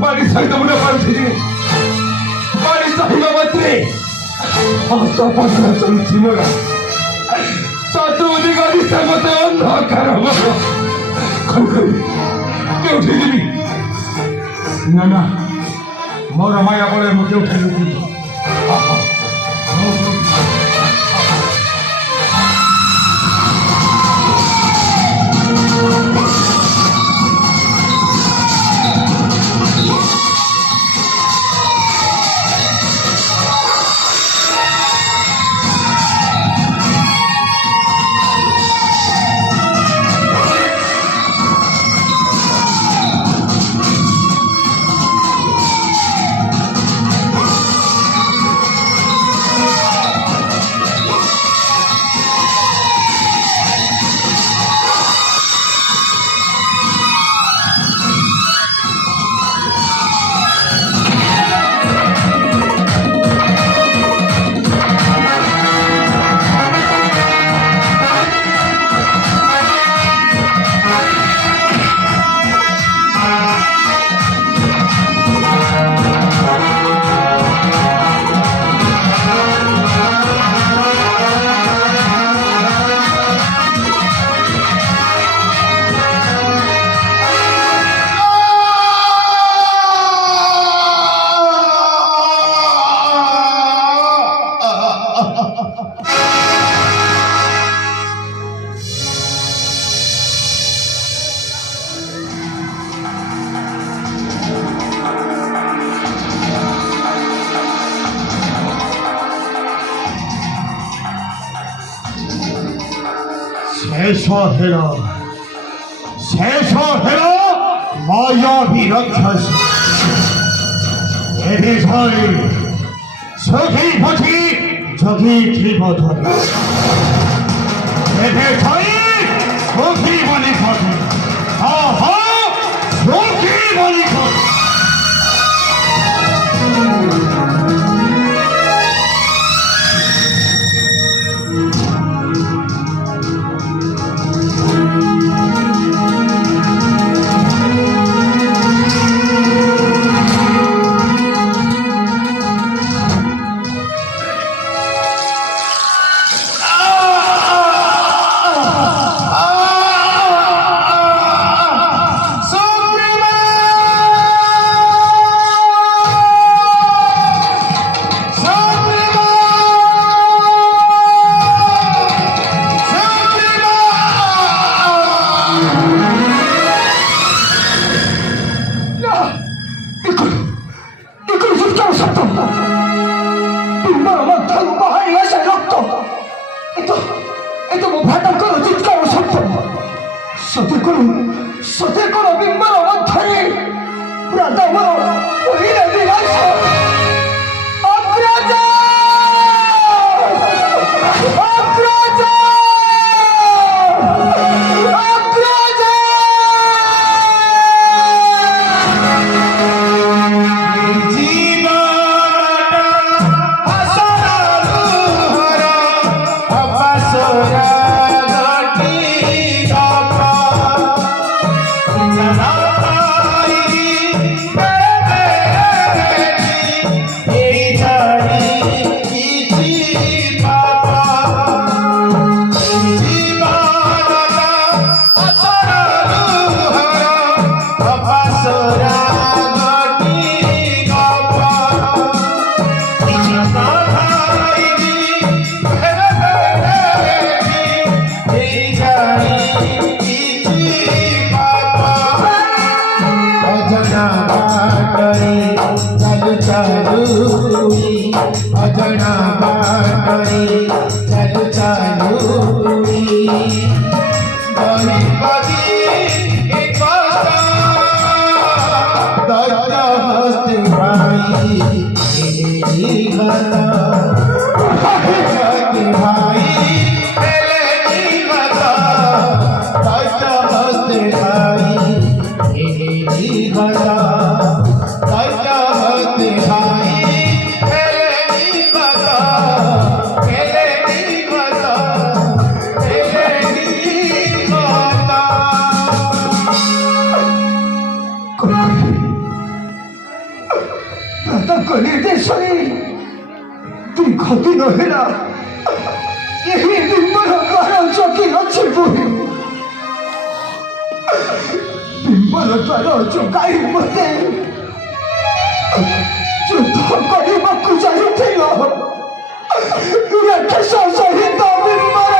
बारी सहित मुझे पार्थिनी बारी चाहिए मत्रे आशा पत्र चलती मोरा सातु अधिकारी समते अंधकार केउठी जीवी ना ना मोर माया बड़े मु केउठी जीवी शेष हेलो मायावी राक्षस एभी छाई सखी पछी जगी जीव धरी एभी छाई सखी बनी खटी आहा सखी बनी खटी रहेला यही बिंबर कारण चौकी अच्छे बोही बिंबर कारण चौकाई मते जो करी मक्कु जाई थेलो ये कैसा सही तो बिंबर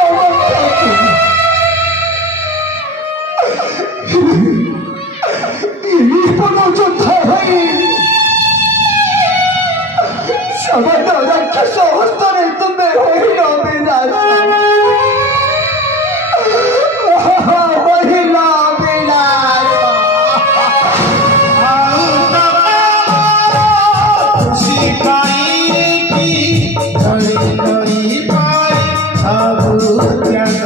ये पनो जो था भाई Sabana कैसा हंसता रहे तुम्हें हो ही ना बिना वही ना बिना शिकाई की नई पाई सब त्याग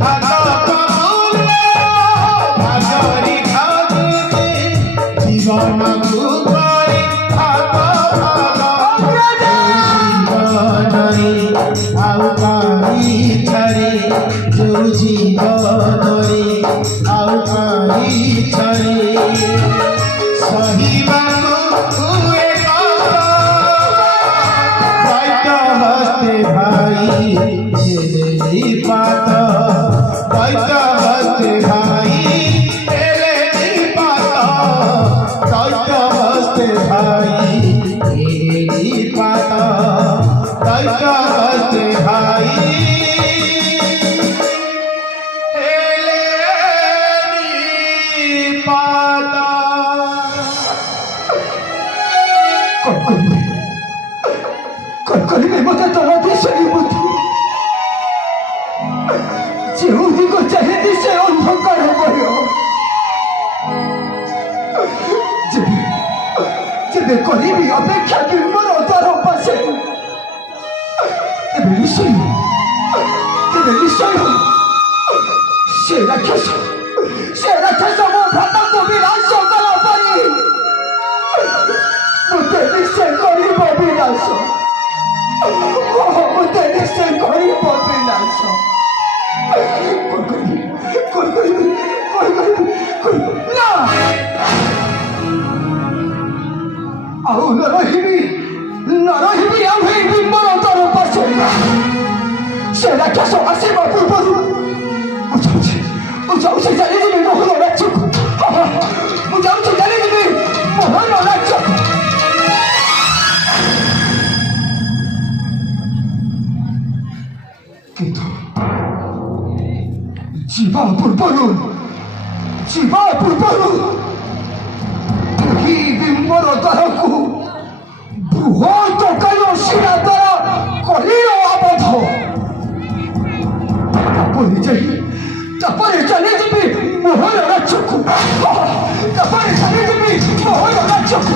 भागा पाऊले भागरी खागे जीवन गुकारी आउ काही छरे जो जीवनरे आउ काही छरे सही हुए हस्ते भाई पात हस्ते भाई पात हस्ते भाई पात हस्ते भाई पाता कलकली में मत तोड़ा दिशा मुझे जेहुदी को चाहे दिशा अंधकार हो गयो जब कोई भी अपेक्षा की मन उतारो पासे तब निश्चय से राक्षस वो भाता को भी राज करा पड़ी मुझे निश्चय कोई भी राज मुझे निश्चय कोई राज कोई ना आओ नरहिबी आउ हे बिंबर तर पासे से राक्षस आसे बापू मुझे जाने दे मोहन राज्य मुझे जाने दे मोहन राज्य किंतु जीवा पूर्वरु ही बिंबर तरकु बृहत कायो शिरा द्वारा कलिर आबद्ध तापर चले जीवी मोहन राज्य को तापर चले जीवी मोहन राज्य को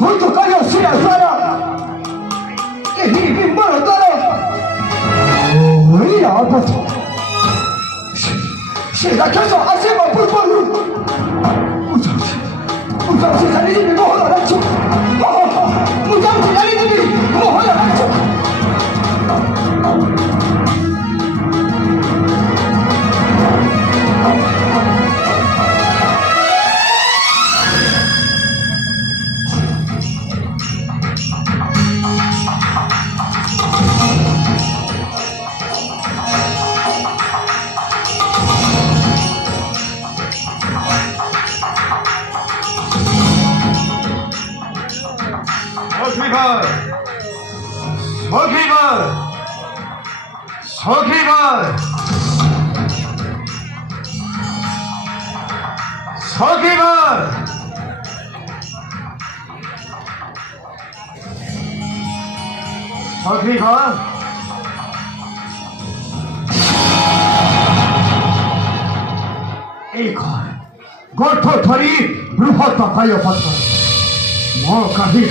Muito caiu assim a cara. Que rico embora cara. Oi, água. Chega que só acima por favor. Mudasse ali de mim, morra lá tio. Mudasse ali de mim, morra lá tio. সখীবার সখীবার সখীবার এই ঘর গর্ভ ধরি বৃহৎ পায় পত্র ম কাহি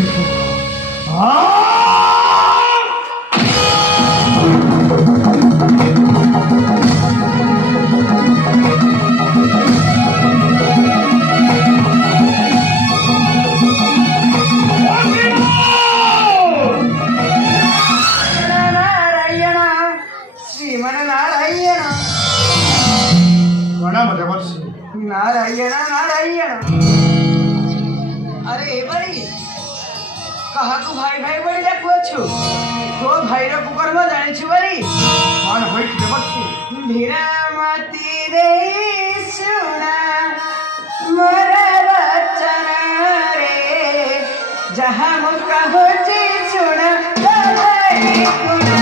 प्रणाम देवर्षि नारायण नारायण अरे बड़ी कहा तू भाई भाई बड़ी देखो छु तो भाई रे पुकार में जाने छु बड़ी कौन होई देवर्षि धीरा माती रे सुना मोरा वचन रे जहां मुका होची सुना तो भाई गुना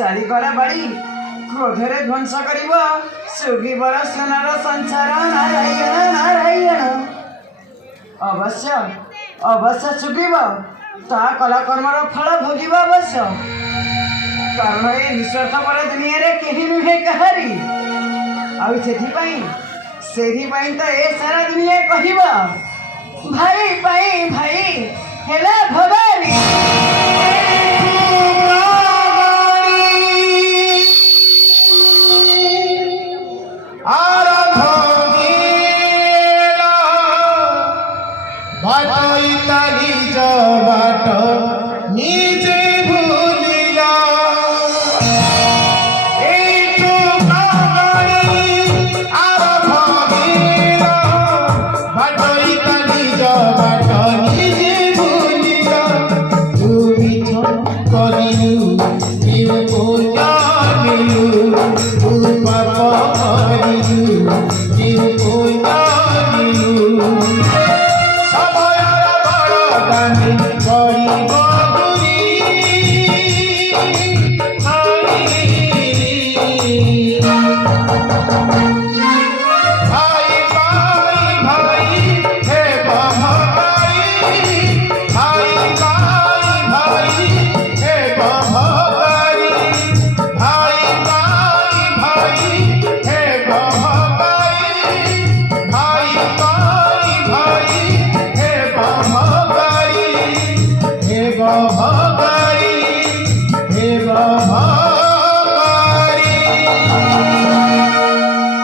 चालीगला बाड़ी क्रोधरे ध्वंस करिब सुखीबर सोनार संसार नारायण नारायण अवश्य अवश्य चुकिब ता कलाकर्मर फल भोगिब अवश्य कारण ए निस्वार्थ पर दुनिया रे केही नुहे कहारी आउ सेथिपाई तो ए सारा दुनिया कहिब भाई पाई भाई हेला भवानी मारिलू तू पापा मारिलू जीव को